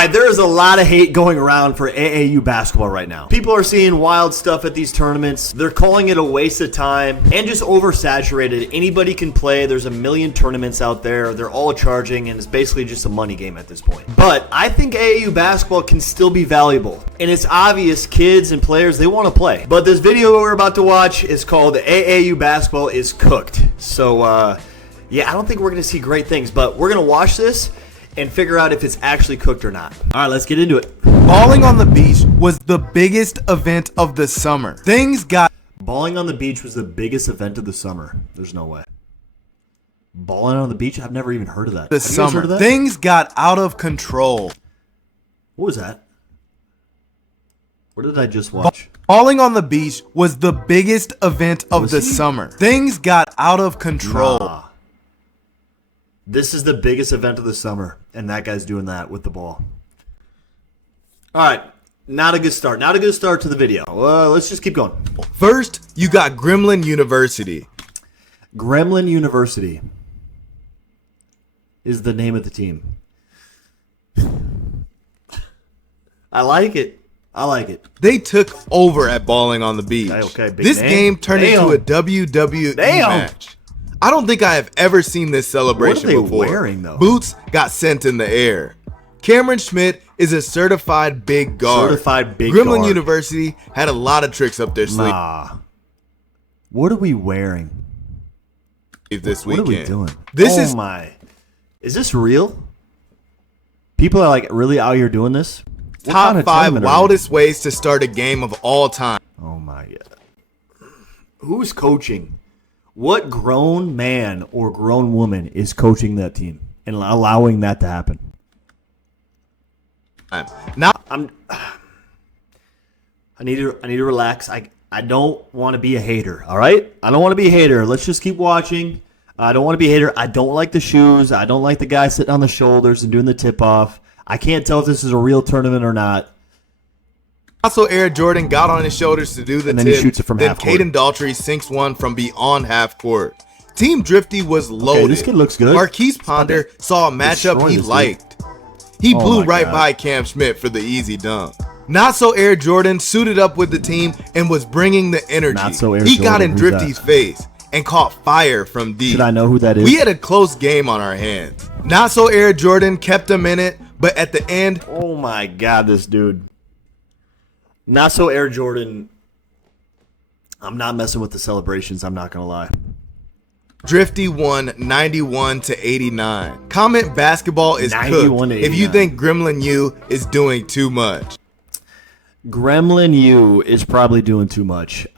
right, there is a lot of hate going around for AAU basketball right now. People are seeing wild stuff at these tournaments. They're calling it a waste of time and just oversaturated. Anybody can play. There's a million tournaments out there. They're all charging, and it's basically just a money game at this point. But I think AAU basketball can still be valuable. And it's obvious kids and players, they want to play. But this video we're about to watch is called AAU Basketball is Cooked. So, yeah, I don't think we're going to see great things, but we're going to watch this and figure out if it's actually cooked or not. All right, let's get into it. Balling on the beach was the biggest event of the summer. Balling on the beach was the biggest event of the summer. There's no way. Balling on the beach? I've never even heard of that. Have you guys heard of that? Things got out of control. What was that? What did I just watch? Balling on the beach was the biggest event of the summer. Things got out of control. Nah. This is the biggest event of the summer, and that guy's doing that with the ball. All right, not a good start. Not a good start to the video. Let's just keep going. First, you got Gremlin University. Gremlin University is the name of the team. I like it. I like it. They took over at Balling on the Beach. Okay, big this name. game turned into a WWE match. I don't think I have ever seen this celebration before. What are they wearing, though? Boots got sent in the air. Cameron Schmidt is a certified big guard. Gremlin University had a lot of tricks up their sleeve. Nah. What are we wearing? This weekend. What are we doing? My. Is this real? People are like really out here doing this? Top 5 wildest ways to start a game of all time. Oh my God. Who's coaching? What grown man or grown woman is coaching that team and allowing that to happen? Now I need to relax. I don't want to be a hater, all right? I don't want to be a hater. Let's just keep watching. I don't want to be a hater. I don't like the shoes. I don't like the guy sitting on the shoulders and doing the tip-off. I can't tell if this is a real tournament or not. Also, Air Jordan got on his shoulders to do the tip. Then he shoots it from then half court. Caden Daltrey sinks one from beyond half court. Team Drifty was loaded. Okay, this kid looks good. Marquise Ponder saw a matchup he liked. He blew right by Cam Schmidt for the easy dunk. Not So Air Jordan suited up with the team and was bringing the energy. Not So Air he Jordan. got in Drifty's face and caught fire from deep. Should I know who that is? We had a close game on our hands. Not So Air Jordan kept him in it, but at the end, oh my God, this dude. Not So Air Jordan. I'm not messing with the celebrations. I'm not going to lie. Drifty won 91-89. Comment basketball is cooked if you think Gremlin U is doing too much. Gremlin U is probably doing too much.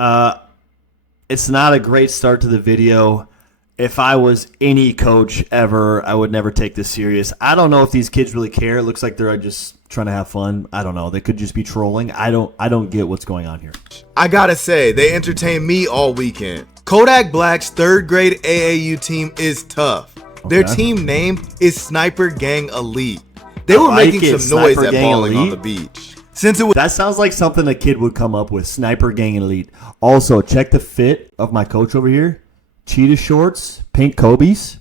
It's not a great start to the video. If I was any coach ever, I would never take this serious. I don't know if these kids really care. It looks like they're just trying to have fun. I don't know. They could just be trolling. I don't get what's going on here. I gotta say, they entertained me all weekend. Kodak Black's 3rd grade AAU team is tough. Their team name is Sniper Gang Elite. They were making some noise at Balling on the Beach. That sounds like something a kid would come up with. Sniper Gang Elite. Also, check the fit of my coach over here. Cheetah shorts, pink Kobe's.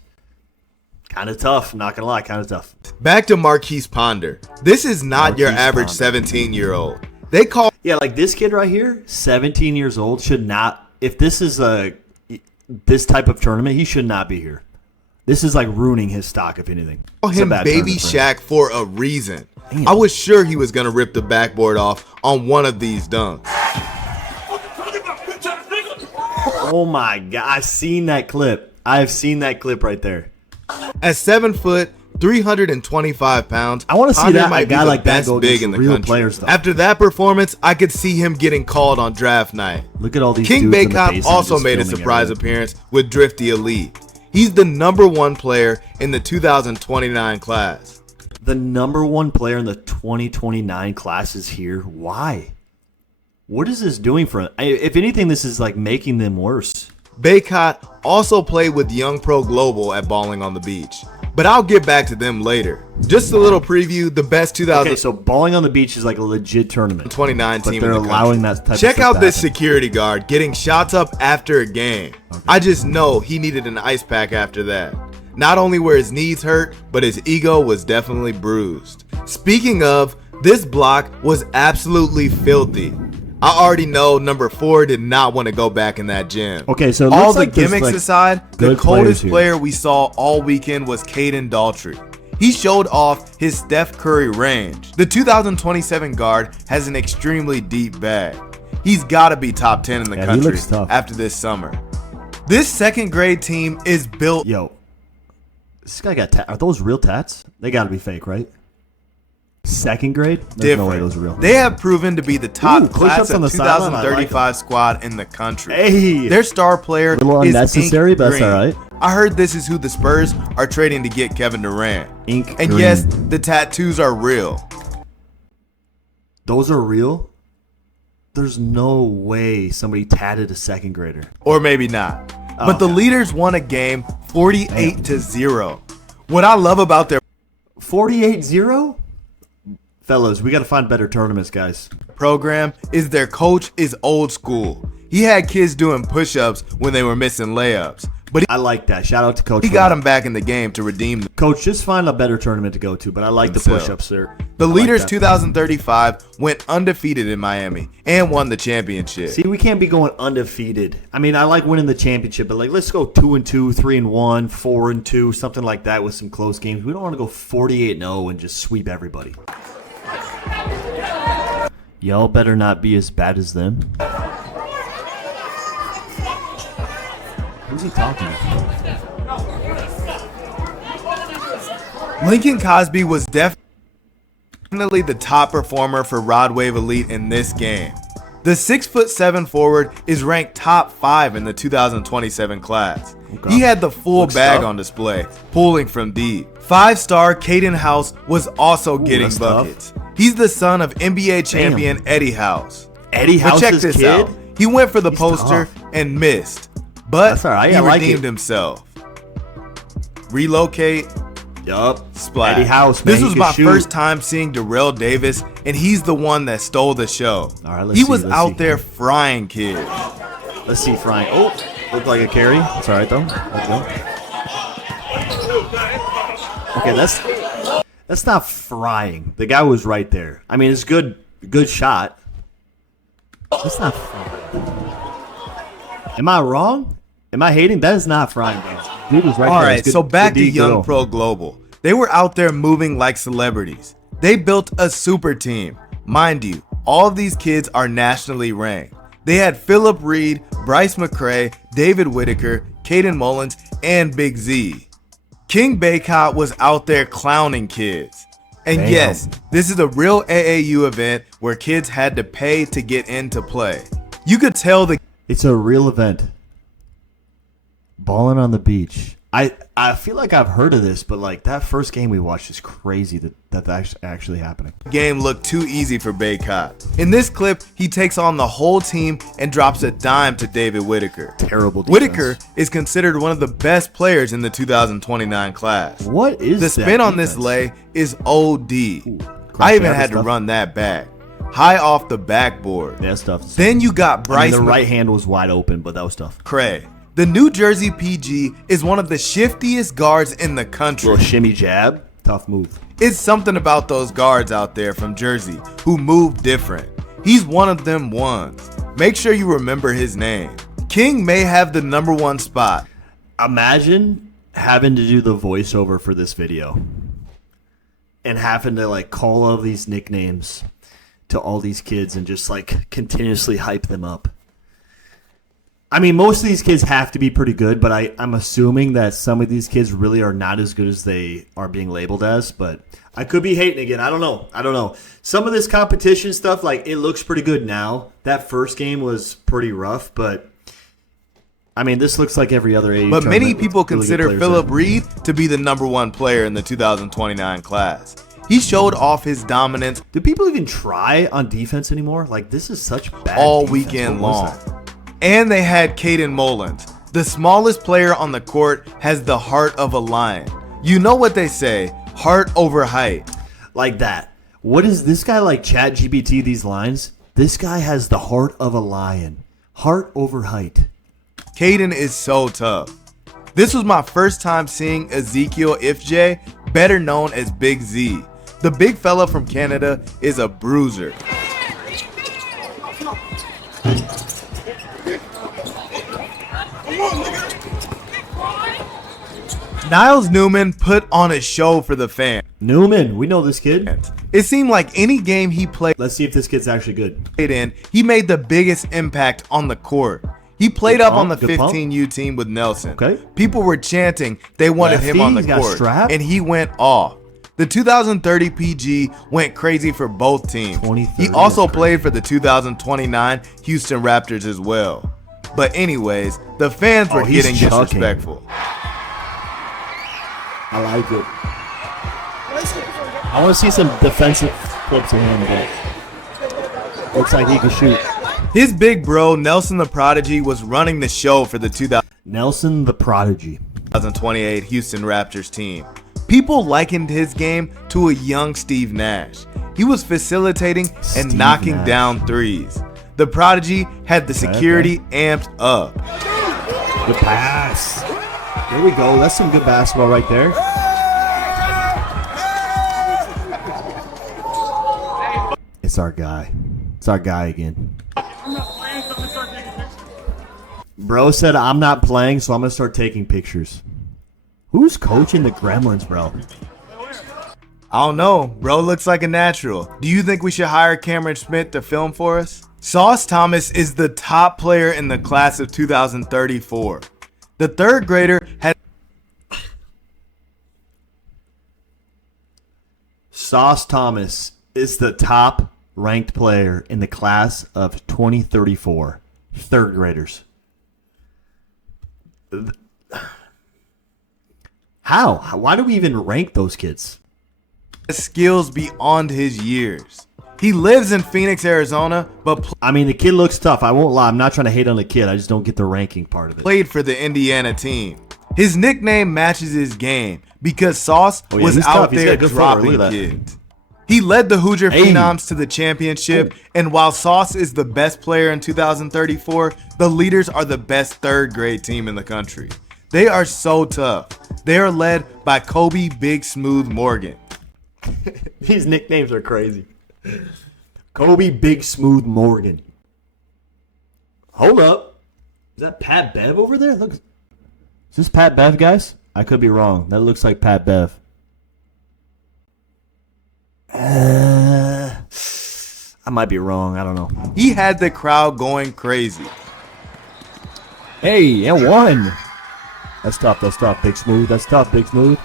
Kind of tough, not going to lie, kind of tough. Back to Marquise Ponder. This is not your average 17-year-old. They call... Yeah, like this kid right here, 17 years old, should not... If this is this type of tournament, he should not be here. This is like ruining his stock, if anything. Call him Baby Shaq for a reason. Damn. I was sure he was going to rip the backboard off on one of these dunks. Oh my God, I've seen that clip. I've seen that clip right there. At 7 foot, 325 pounds, I want to see that might a guy like that go big in the real country. Players, though. After that performance, I could see him getting called on draft night. Look at all these King dudes Baycott also made a surprise appearance with Drifty Elite. He's the #1 player in the 2029 class. The #1 player in the 2029 class is here. Why? What is this doing for them? If anything, this is like making them worse. Baycott also played with Young Pro Global at Balling on the Beach, but I'll get back to them later. Just a little preview, the best 2000. Okay, so Balling on the Beach is like a legit tournament. 29 team. But they're allowing that type of Check stuff out this to happen. security guard getting shots up after a game. Okay. I just know he needed an ice pack after that. Not only were his knees hurt, but his ego was definitely bruised. Speaking of, this block was absolutely filthy. I already know number 4 did not want to go back in that gym. Okay, so it all looks the like there's, gimmicks like, aside, the good coldest players player we saw all weekend was Caden Daltrey. He showed off his Steph Curry range. The 2027 guard has an extremely deep bag. He's got to be top 10 in the country after this summer. This second grade team is built. Yo, this guy got are those real tats? They got to be fake, right? Second grade? There's no way those are real. They have proven to be the top class of on the 2035 squad in the country. Hey, their star player a little is unnecessary, Ink but Green. that's all right. I heard this is who the Spurs are trading to get Kevin Durant. Ink and Green. Yes, the tattoos are real. Those are real? There's no way somebody tatted a second grader. Or maybe not. But the leaders won a game 48-0. What I love about their 48-0? Fellas, we got to find better tournaments, guys. program is their coach is old school. He had kids doing push-ups when they were missing layups. But I like that. Shout out to Coach. He got them back in the game to redeem them. Coach, just find a better tournament to go to, but I like the push-ups there. The Leaders 2035 went undefeated in Miami and won the championship. See, we can't be going undefeated. I mean, I like winning the championship, but like, let's go 2-2, 3-1, 4-2, something like that with some close games. We don't want to go 48-0 and just sweep everybody. Y'all better not be as bad as them. Who's he talking to? Lincoln Cosby was definitely the top performer for Rodwave Elite in this game. The 6'7" forward is ranked top 5 in the 2027 class. Okay. He had the full bag on display, pulling from deep. 5-star Caden House was also getting buckets. He's the son of NBA champion Eddie House. Eddie House, check this out. He went for the poster and missed, but he redeemed himself. Relocate. Yup. Splash. Eddie House, man. This was my first time seeing Darrell Davis, and he's the one that stole the show. All right, he was out there frying kids. Let's see frying. Oh, looked like a carry. It's all right, though. Let's go. Okay, that's not frying. The guy was right there. I mean, it's good shot. That's not frying. Am I wrong? Am I hating? That is not frying, bro. Dude was right there. All right, so back to Young Pro Global. They were out there moving like celebrities. They built a super team. Mind you, all of these kids are nationally ranked. They had Phillip Reed, Bryce McCray, David Whitaker, Caden Mullins, and Big Z. King Baycott was out there clowning kids. And yes, this is a real AAU event where kids had to pay to get in to play. You could tell it's a real event. Balling on the beach. I feel like I've heard of this, but like that first game we watched is crazy that's actually happening. The game looked too easy for Baycott. In this clip, he takes on the whole team and drops a dime to David Whitaker. Terrible defense. Whitaker is considered one of the best players in the 2029 class. What is the spin on this lay is OD. I even had to run that back. High off the backboard. Yeah, stuff. Then you got Bryce. The right hand was wide open, but that was tough. Cray. The New Jersey PG is one of the shiftiest guards in the country. Little shimmy jab. Tough move. It's something about those guards out there from Jersey who move different. He's one of them ones. Make sure you remember his name. King may have the #1 spot. Imagine having to do the voiceover for this video and having to like call all these nicknames to all these kids and just like continuously hype them up. I mean, most of these kids have to be pretty good, but I'm assuming that some of these kids really are not as good as they are being labeled as, but I could be hating again. I don't know. Some of this competition stuff, like, it looks pretty good now. That first game was pretty rough, but I mean, this looks like every other age. But many people consider Phillip Reed to be the #1 player in the 2029 class. He showed off his dominance. Do people even try on defense anymore? Like, this is such bad all defense. Weekend long. And they had Caden Mullins. The smallest player on the court has the heart of a lion. You know what they say, heart over height. Like that. What is this guy like ChatGPT these lines? This guy has the heart of a lion. Heart over height. Caden is so tough. This was my first time seeing Ezekiel Ifjay, better known as Big Z. The big fella from Canada is a bruiser. Niles Newman put on a show for the fans. Newman, we know this kid. It seemed like any game he played Let's see if this kid's actually good. in, he made the biggest impact on the court. He played Good up on the pump, good pump. 15U team with Nelson. Okay. People were chanting they wanted him on the Lefty, he's got court, strap. and he went off. The 2030 PG went crazy for both teams. 2030 He also is played for the 2029 Houston Raptors as well. But anyways, the fans were he's getting chucking. disrespectful. I like it. I want to see some defensive clips of him, but looks like he can shoot. His big bro, Nelson the Prodigy, was running the show for the Nelson the Prodigy. 2028 Houston Raptors team. People likened his game to a young Steve Nash. He was facilitating and Steve knocking Nash. down threes. The Prodigy had the security amped up. Good pass. There we go. That's some good basketball right there. It's our guy. It's our guy again. Bro said, I'm not playing, so I'm going to start taking pictures. Who's coaching the Gremlins, bro? I don't know. Bro looks like a natural. Do you think we should hire Cameron Smith to film for us? Sauce Thomas is the top player in the class of 2034. The third grader had Sauce Thomas is the top ranked player in the class of 2034. Third graders. How? Why do we even rank those kids? skills beyond his years. He lives in Phoenix, Arizona, but I mean, the kid looks tough. I won't lie. I'm not trying to hate on the kid. I just don't get the ranking part of it. played for the Indiana team. His nickname matches his game because Sauce was he's out tough. He's got there a good dropping footwork. Look at that. kids. He led the Hoosier Hey. Phenoms to the championship, and while Sauce is the best player in 2034, the leaders are the best third grade team in the country. They are so tough. They are led by Kobe Big Smooth Morgan. These nicknames are crazy. Kobe Big Smooth Morgan. Hold up. Is that Pat Bev over there? Look. Is this Pat Bev, guys? I could be wrong. That looks like Pat Bev. I might be wrong. I don't know. He had the crowd going crazy. Hey, and one. That's tough. That's tough. Big Smooth. That's tough. Big Smooth.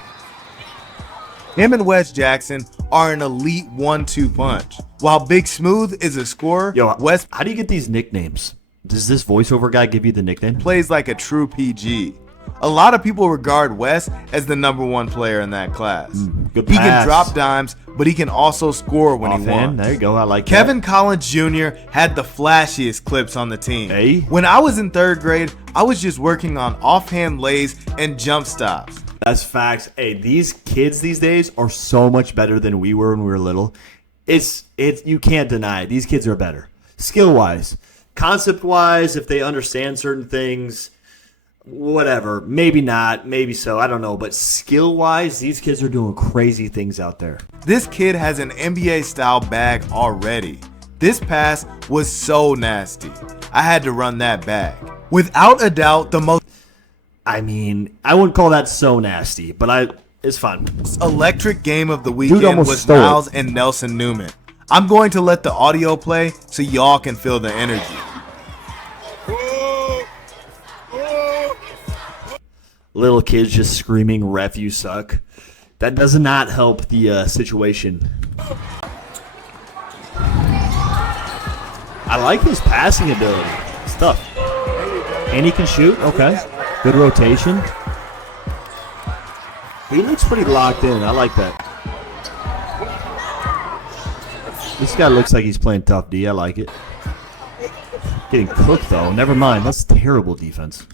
Him and Wes Jackson are an elite 1-2 punch. While Big Smooth is a scorer, Yo, Wes how do you get these nicknames? Does this voiceover guy give you the nickname? plays like a true PG. A lot of people regard Wes as the #1 player in that class. Good He pass. can drop dimes, but he can also score when he Offhand. wants. There you go. I like Kevin Collins Jr. had the flashiest clips on the team. Hey. When I was in third grade, I was just working on offhand lays and jump stops. that. That's facts. Hey, these kids these days are so much better than we were when we were little. It's you can't deny it. These kids are better. Skill-wise. Concept-wise, if they understand certain things, whatever. Maybe not. Maybe so. I don't know. But skill-wise, these kids are doing crazy things out there. This kid has an NBA-style bag already. This pass was so nasty. I had to run that back. Without a doubt, the most I mean, I wouldn't call that so nasty, but it's fun. electric game of the weekend almost was stole it. Niles and Nelson Newman. I'm going to let the audio play so y'all can feel the energy. Little kids just screaming, "Ref, you suck." That does not help the situation. I like his passing ability. It's tough. And he can shoot. Okay. Good rotation. He looks pretty locked in. I like that. This guy looks like he's playing tough D. I like it. Getting cooked, though. Never mind. That's terrible defense.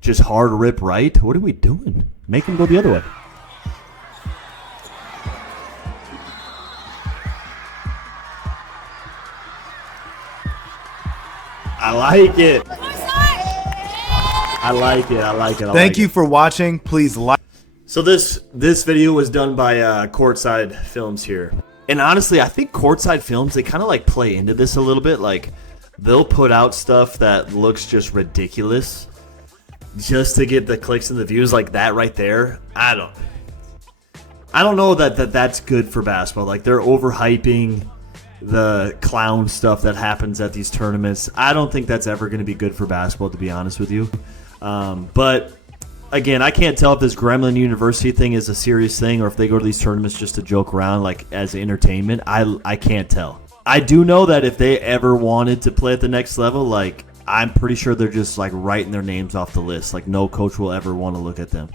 Just hard rip right? What are we doing? Make him go the other way. I like it. I I like it. Thank you for watching. Please like. So this video was done by Courtside Films here. And honestly, I think Courtside Films, they kind of like play into this a little bit. Like, they'll put out stuff that looks just ridiculous just to get the clicks and the views, like that right there. I don't know that's good for basketball. Like, they're overhyping the clown stuff that happens at these tournaments. I don't think that's ever going to be good for basketball, to be honest with you. But again, I can't tell if this Gremlin University thing is a serious thing or if they go to these tournaments just to joke around, like as entertainment. I can't tell. I do know that if they ever wanted to play at the next level, like, I'm pretty sure they're just like writing their names off the list. Like, no coach will ever want to look at them.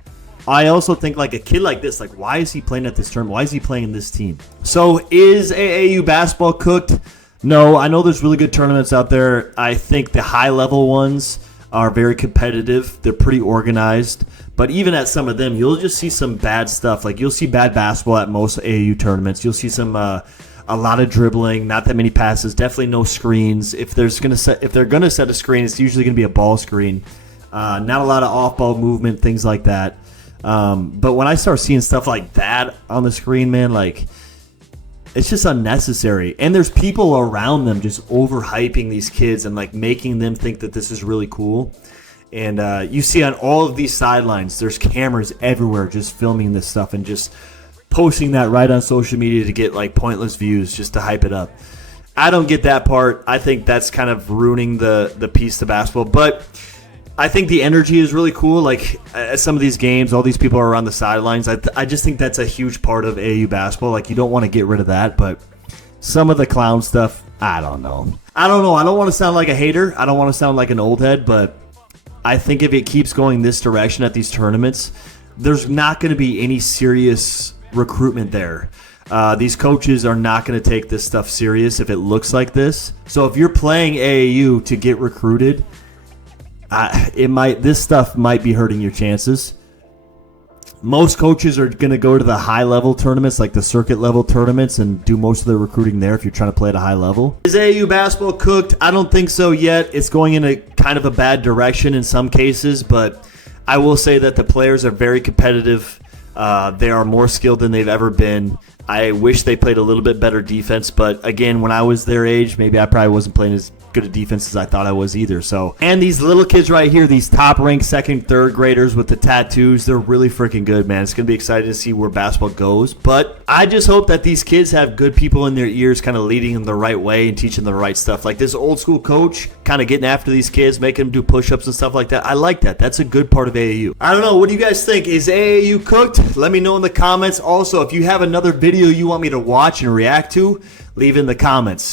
I also think, like, a kid like this, like, why is he playing at this tournament? Why is he playing this team? So is AAU basketball cooked? No, I know there's really good tournaments out there. I think the high-level ones are very competitive. They're pretty organized. But even at some of them, you'll just see some bad stuff. Like, you'll see bad basketball at most AAU tournaments. You'll see some a lot of dribbling, not that many passes, definitely no screens. If they're gonna set a screen, it's usually gonna be a ball screen. Not a lot of off-ball movement, things like that. But when I start seeing stuff like that on the screen, man, like, it's just unnecessary. And there's people around them just overhyping these kids and like making them think that this is really cool. And you see on all of these sidelines, there's cameras everywhere just filming this stuff and just posting that right on social media to get like pointless views just to hype it up. I don't get that part. I think that's kind of ruining the piece to basketball. But I think the energy is really cool. Like, at some of these games, all these people are around the sidelines. I just think that's a huge part of AAU basketball. Like, you don't want to get rid of that, but some of the clown stuff, I don't know. I don't want to sound like a hater. I don't want to sound like an old head, but I think if it keeps going this direction at these tournaments, there's not going to be any serious recruitment there. These coaches are not going to take this stuff serious if it looks like this. So if you're playing AAU to get recruited, this stuff might be hurting your chances. Most coaches are going to go to the high-level tournaments, like the circuit-level tournaments, and do most of their recruiting there if you're trying to play at a high level. Is AAU basketball cooked? I don't think so yet. It's going in a kind of a bad direction in some cases, but I will say that the players are very competitive. They are more skilled than they've ever been. I wish they played a little bit better defense, but again, when I was their age, maybe I probably wasn't playing as good a defense as I thought I was either. So, and these little kids right here, these top-ranked second, third graders with the tattoos, they're really freaking good, man. It's going to be exciting to see where basketball goes. But I just hope that these kids have good people in their ears kind of leading them the right way and teaching them the right stuff. Like this old school coach kind of getting after these kids, making them do push-ups and stuff like that. I like that. That's a good part of AAU. I don't know. What do you guys think? Is AAU cooked? Let me know in the comments. Also, if you have another video you want me to watch and react to, leave in the comments.